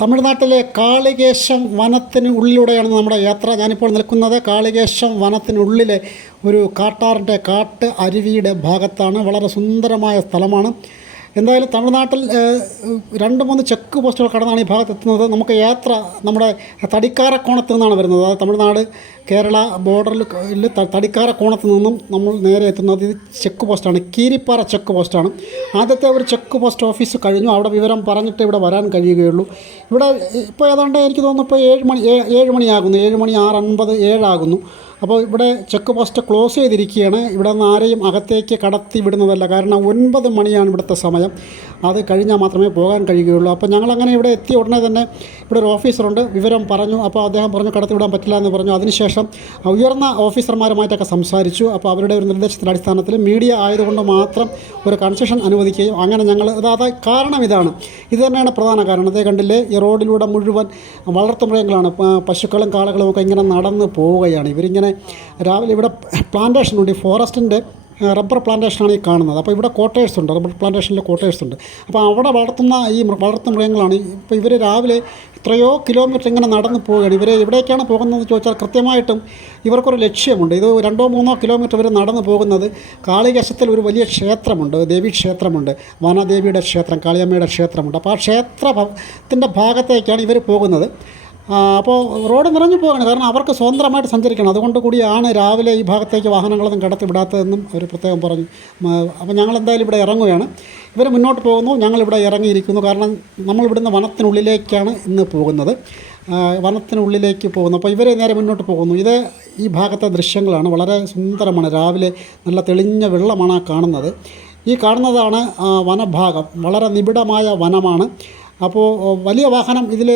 തമിഴ്നാട്ടിലെ കാളികേശം വനത്തിന് ഉള്ളിലൂടെയാണ് നമ്മുടെ യാത്ര. ഞാനിപ്പോൾ നിൽക്കുന്നത് കാളികേശം വനത്തിനുള്ളിലെ ഒരു കാട്ടാറിൻ്റെ കാട്ട് അരുവിയുടെ ഭാഗത്താണ്. വളരെ സുന്ദരമായ സ്ഥലമാണ്. എന്തായാലും തമിഴ്നാട്ടിൽ 2-3 ചെക്ക് പോസ്റ്റുകൾ കടന്നാണ് ഈ ഭാഗത്ത് എത്തുന്നത്. നമുക്ക് യാത്ര നമ്മുടെ തടിക്കാരക്കോണത്ത് നിന്നാണ് വരുന്നത്. അതായത് തമിഴ്നാട് കേരള ബോർഡറിൽ തടിക്കാരക്കോണത്ത് നിന്നും നമ്മൾ നേരെ എത്തുന്നത് ഇത് ചെക്ക് പോസ്റ്റാണ്, കീരിപ്പാറ ചെക്ക് പോസ്റ്റാണ്. ആദ്യത്തെ ഒരു ചെക്ക് പോസ്റ്റ് ഓഫീസ് കഴിഞ്ഞു. അവിടെ വിവരം പറഞ്ഞിട്ട് ഇവിടെ വരാൻ കഴിയുകയുള്ളൂ. ഇവിടെ ഇപ്പോൾ ഏതാണ്ട് എനിക്ക് തോന്നുന്നു ഇപ്പോൾ 7 മണിയാകുന്നു. 7 മണി 6:50 7 അപ്പോൾ ഇവിടെ ചെക്ക് പോസ്റ്റ് ക്ലോസ് ചെയ്തിരിക്കുകയാണ്. ഇവിടെ നിന്ന് ആരെയും അകത്തേക്ക് കടത്തി വിടുന്നതല്ല. കാരണം 9 മണിയാണ് ഇവിടുത്തെ സമയം. അത് കഴിഞ്ഞാൽ മാത്രമേ പോകാൻ കഴിയുകയുള്ളൂ. അപ്പോൾ ഞങ്ങളങ്ങനെ ഇവിടെ എത്തിയ ഉടനെ തന്നെ ഇവിടെ ഒരു ഓഫീസറുണ്ട്. വിവരം പറഞ്ഞു. അപ്പോൾ അദ്ദേഹം പറഞ്ഞു കടത്തി വിടാൻ പറ്റില്ല എന്ന് പറഞ്ഞു. അതിനുശേഷം ഉയർന്ന ഓഫീസർമാരുമായിട്ടൊക്കെ സംസാരിച്ചു. അപ്പോൾ അവരുടെ ഒരു നിർദ്ദേശത്തിൻ്റെ അടിസ്ഥാനത്തിൽ മീഡിയ ആയതുകൊണ്ട് മാത്രം ഒരു കൺസെഷൻ അനുവദിക്കുകയും അങ്ങനെ ഞങ്ങൾ കാരണം ഇതാണ്. ഇത് തന്നെയാണ് പ്രധാന കാരണം. അതേ കണ്ടില്ലേ, ഈ റോഡിലൂടെ മുഴുവൻ വളർത്തുമൃഗങ്ങളാണ്. പശുക്കളും കാളകളും ഒക്കെ ഇങ്ങനെ നടന്ന് പോവുകയാണ്. ഇവരിങ്ങനെ രാവിലെ ഇവിടെ പ്ലാന്റേഷനുണ്ട്. ഈ ഫോറസ്റ്റിൻ്റെ റബ്ബർ പ്ലാന്റേഷനാണ് ഈ കാണുന്നത്. അപ്പോൾ ഇവിടെ ക്വാർട്ടേഴ്സുണ്ട്, റബ്ബർ പ്ലാന്റേഷനിൽ ക്വാർട്ടേഴ്സുണ്ട്. അപ്പോൾ അവിടെ വളർത്തുന്ന ഈ വളർത്തു മൃഗങ്ങളാണ്. ഇപ്പോൾ ഇവർ രാവിലെ എത്രയോ കിലോമീറ്റർ ഇങ്ങനെ നടന്ന് പോവുകയാണ്. ഇവർ എവിടേക്കാണ് പോകുന്നതെന്ന് ചോദിച്ചാൽ കൃത്യമായിട്ടും ഇവർക്കൊരു ലക്ഷ്യമുണ്ട്. ഇത് 2-3 കിലോമീറ്റർ ഇവർ നടന്നു പോകുന്നത് കാളികേശത്തിൽ ഒരു വലിയ ക്ഷേത്രമുണ്ട്, ദേവീ ക്ഷേത്രമുണ്ട്, വനദേവിയുടെ ക്ഷേത്രം, കാളിയമ്മയുടെ ക്ഷേത്രമുണ്ട്. അപ്പോൾ ആ ക്ഷേത്രത്തിൻ്റെ ഭാഗത്തേക്കാണ് ഇവർ പോകുന്നത്. അപ്പോൾ റോഡ് നിറഞ്ഞു പോവുകയാണ്. കാരണം അവർക്ക് സ്വതന്ത്രമായിട്ട് സഞ്ചരിക്കണം. അതുകൊണ്ട് കൂടിയാണ് രാവിലെ ഈ ഭാഗത്തേക്ക് വാഹനങ്ങളൊന്നും കടത്തി വിടാത്തതെന്നും അവർ പ്രത്യേകം പറഞ്ഞു. അപ്പോൾ ഞങ്ങളെന്തായാലും ഇവിടെ ഇറങ്ങുകയാണ്. ഇവർ മുന്നോട്ട് പോകുന്നു, ഞങ്ങളിവിടെ ഇറങ്ങിയിരിക്കുന്നു. കാരണം നമ്മളിവിടുന്ന് വനത്തിനുള്ളിലേക്കാണ് ഇന്ന് പോകുന്നത്. വനത്തിനുള്ളിലേക്ക് പോകുന്നു. അപ്പോൾ ഇവർ നേരെ മുന്നോട്ട് പോകുന്നു. ഇത് ഈ ഭാഗത്തെ ദൃശ്യങ്ങളാണ്. വളരെ സുന്ദരമാണ്. രാവിലെ നല്ല തെളിഞ്ഞ വെള്ളമാണ് കാണുന്നത്. ഈ കാണുന്നതാണ് വനഭാഗം. വളരെ നിബിഡമായ വനമാണ്. അപ്പോൾ വലിയ വാഹനം ഇതിൽ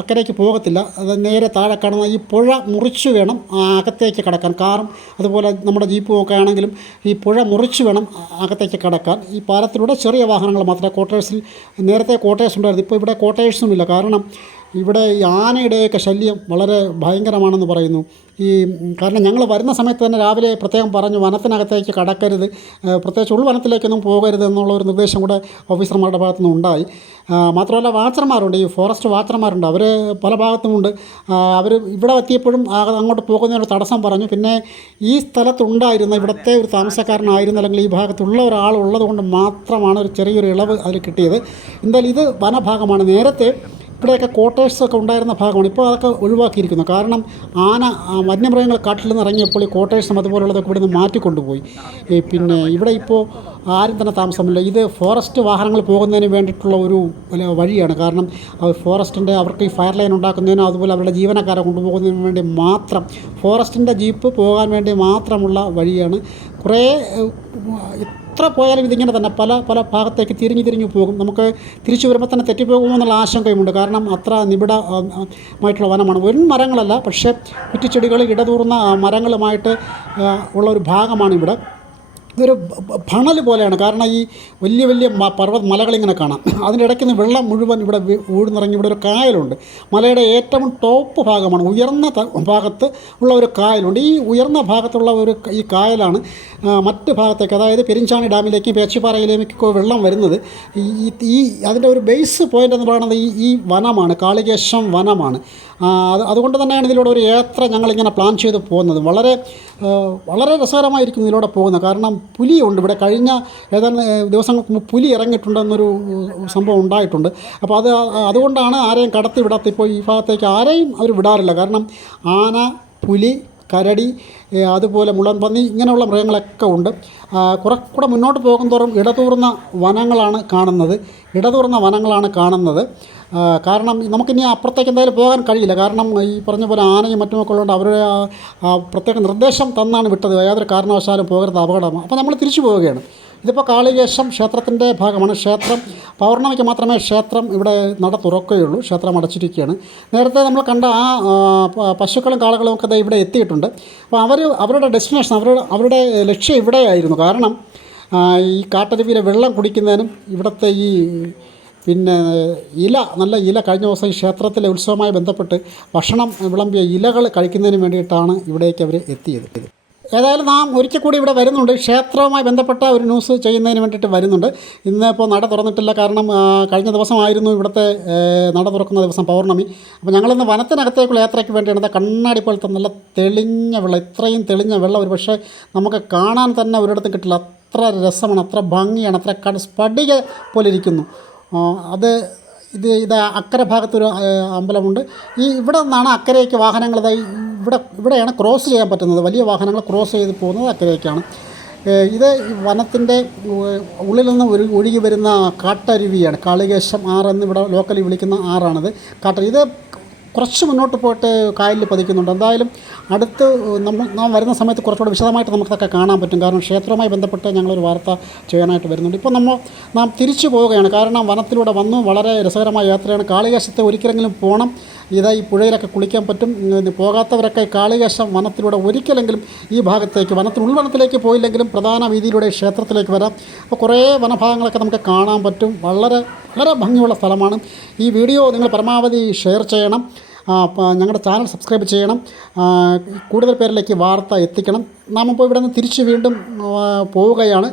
അക്കരയ്ക്ക് പോകത്തില്ല. അത് നേരെ താഴെ കാണുന്ന ഈ പുഴ മുറിച്ച് വേണം അകത്തേക്ക് കടക്കാൻ. കാറും അതുപോലെ നമ്മുടെ ജീപ്പും ഒക്കെ ആണെങ്കിലും ഈ പുഴ മുറിച്ച് വേണം അകത്തേക്ക് കടക്കാൻ. ഈ പാലത്തിലൂടെ ചെറിയ വാഹനങ്ങൾ മാത്രമേ ക്വാർട്ടേഴ്സിൽ നേരത്തെ ക്വാർട്ടേഴ്സ് ഉണ്ടായിരുന്നു. ഇപ്പോൾ ഇവിടെ ക്വാർട്ടേഴ്സുമില്ല. കാരണം ഇവിടെ ഈ ആനയുടെയൊക്കെ ശല്യം വളരെ ഭയങ്കരമാണെന്ന് പറയുന്നു. കാരണം ഞങ്ങൾ വരുന്ന സമയത്ത് തന്നെ രാവിലെ പ്രത്യേകം പറഞ്ഞു വനത്തിനകത്തേക്ക് കടക്കരുത്, പ്രത്യേകിച്ച് ഉൾവനത്തിലേക്കൊന്നും പോകരുത് എന്നുള്ള ഒരു നിർദ്ദേശം കൂടെ ഓഫീസർമാരുടെ ഭാഗത്തുനിന്ന് ഉണ്ടായി. മാത്രമല്ല വാച്ചർമാരുണ്ട്, ഈ ഫോറസ്റ്റ് വാച്ചർമാരുണ്ട്. അവർ പല ഭാഗത്തുമുണ്ട്. അവർ ഇവിടെ എത്തിയപ്പോഴും അങ്ങോട്ട് പോകുന്നതിനൊരു തടസ്സം പറഞ്ഞു. പിന്നെ ഈ സ്ഥലത്തുണ്ടായിരുന്ന ഇവിടുത്തെ ഒരു താമസക്കാരനായിരുന്ന അല്ലെങ്കിൽ ഈ ഭാഗത്തുള്ള ഒരാളുള്ളത് കൊണ്ട് മാത്രമാണ് ഒരു ചെറിയൊരു ഇളവ് അതിൽ കിട്ടിയത്. എന്തായാലും ഇത് വനഭാഗമാണ്. നേരത്തെ ഇവിടെയൊക്കെ ക്വാർട്ടേഴ്സൊക്കെ ഉണ്ടായിരുന്ന ഭാഗമാണ്. ഇപ്പോൾ അതൊക്കെ ഒഴിവാക്കിയിരിക്കുന്നു. കാരണം വന്യമൃഗങ്ങൾ കാട്ടിൽ നിന്ന് ഇറങ്ങിയപ്പോൾ ഈ ക്വാർട്ടേഴ്സും അതുപോലുള്ളതൊക്കെ ഇവിടെ നിന്ന് മാറ്റിക്കൊണ്ടുപോയി. പിന്നെ ഇവിടെ ഇപ്പോൾ ആരും തന്നെ താമസമില്ല. ഇത് ഫോറസ്റ്റ് വാഹനങ്ങൾ പോകുന്നതിന് വേണ്ടിയിട്ടുള്ള ഒരു വഴിയാണ്. കാരണം ഫോറസ്റ്റിൻ്റെ അവർക്ക് ഈ ഫയർ ലൈൻ ഉണ്ടാക്കുന്നതിനോ അതുപോലെ അവരുടെ ജീവനക്കാരെ കൊണ്ടുപോകുന്നതിന് വേണ്ടി മാത്രം ഫോറസ്റ്റിൻ്റെ ജീപ്പ് പോകാൻ വേണ്ടി മാത്രമുള്ള വഴിയാണ്. കുറേ എത്ര പോയാലും ഇതിങ്ങനെ തന്നെ പല പല ഭാഗത്തേക്ക് തിരിഞ്ഞു പോകും. നമുക്ക് തിരിച്ചു വരുമ്പോൾ തന്നെ തെറ്റിപ്പോകുമെന്നുള്ള ആശങ്കയുമുണ്ട്. കാരണം അത്ര നിബിഡമായിട്ടുള്ള വനമാണ്. വൻ മരങ്ങളല്ല, പക്ഷേ കുറ്റിച്ചെടികൾ ഇടതൂർന്ന മരങ്ങളുമായിട്ട് ഉള്ള ഒരു ഭാഗമാണ് ഇവിടെ. ഇതൊരു ഭണൽ പോലെയാണ്. കാരണം ഈ വലിയ വലിയ മലകളിങ്ങനെ കാണാം. അതിൻ്റെ ഇടയ്ക്ക് നിന്ന് വെള്ളം മുഴുവൻ ഇവിടെ ഊഴ്ന്നിറങ്ങി. ഇവിടെ ഒരു കായലുണ്ട്. മലയുടെ ഏറ്റവും ടോപ്പ് ഭാഗമാണ്. ഉയർന്ന ഭാഗത്ത് ഉള്ള ഒരു കായലുണ്ട്. ഈ ഉയർന്ന ഭാഗത്തുള്ള ഈ കായലാണ് മറ്റ് ഭാഗത്തേക്ക്, അതായത് പെരിഞ്ചാണി ഡാമിലേക്കും പേച്ചിപ്പാറയിലേക്കൊക്കെ വെള്ളം വരുന്നത്. ഈ അതിൻ്റെ ഒരു ബേസ് പോയിൻ്റ് എന്ന് പറയുന്നത് ഈ വനമാണ്, കാളികേശം വനമാണ്. അതുകൊണ്ട് തന്നെയാണ് ഇതിലൂടെ ഒരു യാത്ര ഞങ്ങളിങ്ങനെ പ്ലാൻ ചെയ്ത് പോകുന്നത്. വളരെ വളരെ രസകരമായിരിക്കും ഇതിലൂടെ പോകുന്നത്. കാരണം പുലിയുണ്ട് ഇവിടെ. കഴിഞ്ഞ ഏതാനും ദിവസങ്ങൾക്ക് മുമ്പ് പുലി ഇറങ്ങിയിട്ടുണ്ടെന്നൊരു സംഭവം ഉണ്ടായിട്ടുണ്ട്. അപ്പോൾ അതുകൊണ്ടാണ് ആരെയും കടത്തി വിടാത്ത. ഇപ്പോൾ ഈ ഭാഗത്തേക്ക് ആരെയും അവർ വിടാറില്ല. കാരണം ആന, പുലി, കരടി, അതുപോലെ മുള്ളൻപന്നി ഇങ്ങനെയുള്ള മൃഗങ്ങളൊക്കെ ഉണ്ട്. കുറച്ചുകൂടെ മുന്നോട്ട് പോകുന്തോറും ഇടതൂർന്ന വനങ്ങളാണ് കാണുന്നത്. കാരണം നമുക്കിനി അപ്പുറത്തേക്ക് എന്തായാലും പോകാൻ കഴിയില്ല. കാരണം ഈ പറഞ്ഞ പോലെ ആനയും മറ്റുമൊക്കെ ഉള്ളതുകൊണ്ട് അവരുടെ പ്രത്യേക നിർദ്ദേശം തന്നാണ് വിട്ടത്. യാതൊരു കാരണവശാലും പോകരുത്, അപകടമാണ്. അപ്പോൾ നമ്മൾ തിരിച്ചു പോവുകയാണ്. ഇതിപ്പോൾ കാളികേശം ക്ഷേത്രത്തിൻ്റെ ഭാഗമാണ്. ക്ഷേത്രം പൗർണമിക്ക് മാത്രമേ ക്ഷേത്രം ഇവിടെ നട തുറക്കുകയുള്ളൂ. ക്ഷേത്രം അടച്ചിരിക്കുകയാണ്. നേരത്തെ നമ്മൾ കണ്ട പശുക്കളും കാളകളും ഒക്കെ ഇവിടെ എത്തിയിട്ടുണ്ട്. അപ്പോൾ അവരുടെ ഡെസ്റ്റിനേഷൻ, അവരുടെ ലക്ഷ്യം ഇവിടെയായിരുന്നു. കാരണം ഈ കാട്ടരുവിയിലെ വെള്ളം കുടിക്കുന്നതിനും ഇവിടുത്തെ ഈ നല്ല ഇല കഴിഞ്ഞ ദിവസം ഈ ക്ഷേത്രത്തിലെ ഉത്സവവുമായി ബന്ധപ്പെട്ട് ഭക്ഷണം വിളമ്പിയ ഇലകൾ കഴിക്കുന്നതിന് വേണ്ടിയിട്ടാണ് ഇവിടേക്ക് അവർ എത്തിയത്. ഏതായാലും നാം ഒരിക്കൽ കൂടി ഇവിടെ വരുന്നുണ്ട്. ക്ഷേത്രവുമായി ബന്ധപ്പെട്ട ഒരു ന്യൂസ് ചെയ്യുന്നതിന് വേണ്ടിയിട്ട് വരുന്നുണ്ട്. ഇന്നിപ്പോൾ നട തുറന്നിട്ടില്ല, കാരണം കഴിഞ്ഞ ദിവസമായിരുന്നു ഇവിടുത്തെ നട തുറക്കുന്ന ദിവസം, പൗർണമി. അപ്പോൾ ഞങ്ങളിന്ന് വനത്തിനകത്തേക്കുള്ള യാത്രയ്ക്ക് വേണ്ടിയാണ്. കണ്ണാടി പോലത്തെ നല്ല തെളിഞ്ഞ വെള്ളം, ഇത്രയും തെളിഞ്ഞ വെള്ളം ഒരു പക്ഷേ നമുക്ക് കാണാൻ തന്നെ ഒരിടത്തും കിട്ടില്ല. അത്ര രസമാണ്, അത്ര ഭംഗിയാണ്, അത്ര സ്ഫടിക പോലെ ഇരിക്കുന്നു. അത് ഇത് അക്കരെ ഭാഗത്തൊരു അമ്പലമുണ്ട്. ഇവിടെ നിന്നാണ് അക്കരയ്ക്ക് വാഹനങ്ങൾ ഇവിടെയാണ് ക്രോസ് ചെയ്യാൻ പറ്റുന്നത്. വലിയ വാഹനങ്ങൾ ക്രോസ് ചെയ്ത് പോകുന്നത് അക്കരയ്ക്കാണ്. ഇത് വനത്തിൻ്റെ ഉള്ളിൽ നിന്ന് ഒഴുകി വരുന്ന കാട്ടരുവിയാണ്. കാളികേശം ആറ് എന്ന് ഇവിടെ ലോക്കലി വിളിക്കുന്ന ആറാണിത്. ഇത് കുറച്ച് മുന്നോട്ട് പോയിട്ട് കായലിൽ പതിക്കുന്നുണ്ട്. എന്തായാലും അടുത്ത് നാം വരുന്ന സമയത്ത് കുറച്ചുകൂടെ വിശദമായിട്ട് നമുക്കതൊക്കെ കാണാൻ പറ്റും. കാരണം ക്ഷേത്രവുമായി ബന്ധപ്പെട്ട് ഞങ്ങളൊരു വാർത്ത ചെയ്യാനായിട്ട് വരുന്നുണ്ട്. ഇപ്പോൾ നാം തിരിച്ചു പോവുകയാണ്. കാരണം വനത്തിലൂടെ വന്നു വളരെ രസകരമായ യാത്രയാണ്. കാളികേശത്തെ ഒരിക്കലെങ്കിലും പോകണം. ഈ പുഴയിലൊക്കെ കുളിക്കാൻ പറ്റും. പോകാത്തവരൊക്കെ കാളികേശം വനത്തിലൂടെ ഒരിക്കലെങ്കിലും ഈ ഭാഗത്തേക്ക് ഉൾവനത്തിലേക്ക് പോയില്ലെങ്കിലും പ്രധാന വീതിയിലൂടെ ക്ഷേത്രത്തിലേക്ക് വരാം. അപ്പോൾ കുറേ വനഭാഗങ്ങളൊക്കെ നമുക്ക് കാണാൻ പറ്റും. വളരെ വളരെ ഭംഗിയുള്ള സ്ഥലമാണ്. ഈ വീഡിയോ നിങ്ങൾ പരമാവധി ഷെയർ ചെയ്യണം. ഞങ്ങളുടെ ചാനൽ സബ്സ്ക്രൈബ് ചെയ്യണം. കൂടുതൽ പേരിലേക്ക് വാർത്ത എത്തിക്കണം. നാം ഇപ്പോൾ ഇവിടെ നിന്ന് തിരിച്ച് വീണ്ടും പോവുകയാണ്.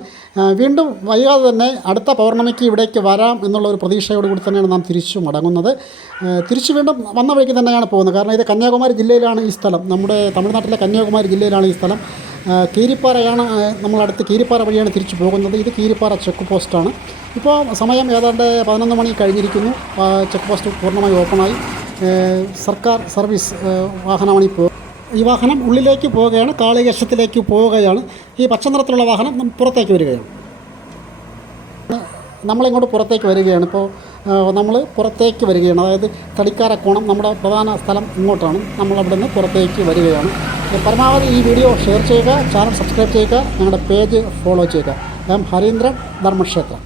വീണ്ടും വൈകാതെ തന്നെ അടുത്ത പൗർണമിക്ക് ഇവിടേക്ക് വരാം എന്നുള്ള ഒരു പ്രതീക്ഷയോടുകൂടി തന്നെയാണ് നാം തിരിച്ചു മടങ്ങുന്നത്. തിരിച്ച് വീണ്ടും വന്ന വഴിക്ക് തന്നെയാണ് പോകുന്നത്. കാരണം ഇത് കന്യാകുമാരി ജില്ലയിലാണ് ഈ സ്ഥലം. നമ്മുടെ തമിഴ്നാട്ടിലെ കന്യാകുമാരി ജില്ലയിലാണ് ഈ സ്ഥലം. കീരിപ്പാറയാണ് നമ്മളടുത്ത്. കീരിപ്പാറ വഴിയാണ് തിരിച്ചു പോകുന്നത്. ഇത് കീരിപ്പാറ ചെക്ക് പോസ്റ്റാണ്. ഇപ്പോൾ സമയം ഏതാണ്ട് 11 മണി കഴിഞ്ഞിരിക്കുന്നു. ചെക്ക് പോസ്റ്റ് പൂർണ്ണമായി ഓപ്പണായി. സർക്കാർ സർവീസ് വാഹനമാണ് ഈ വാഹനം ഉള്ളിലേക്ക് പോവുകയാണ്. കാളികേശത്തിലേക്ക് പോവുകയാണ്. ഈ പച്ച നിറത്തിലുള്ള വാഹനം പുറത്തേക്ക് വരികയാണ്. നമ്മളിങ്ങോട്ട് പുറത്തേക്ക് വരികയാണ്. ഇപ്പോൾ നമ്മൾ പുറത്തേക്ക് വരികയാണ്. അതായത് തടിക്കാരക്കോണം നമ്മുടെ പ്രധാന സ്ഥലം ഇങ്ങോട്ടാണ്. നമ്മളവിടെ നിന്ന് പുറത്തേക്ക് വരികയാണ്. പരമാവധി ഈ വീഡിയോ ഷെയർ ചെയ്യുക, ചാനൽ സബ്സ്ക്രൈബ് ചെയ്യുക, ഞങ്ങളുടെ പേജ് ഫോളോ ചെയ്യുക. ഞാൻ ഹരീന്ദ്രൻ, ധർമ്മക്ഷേത്രം.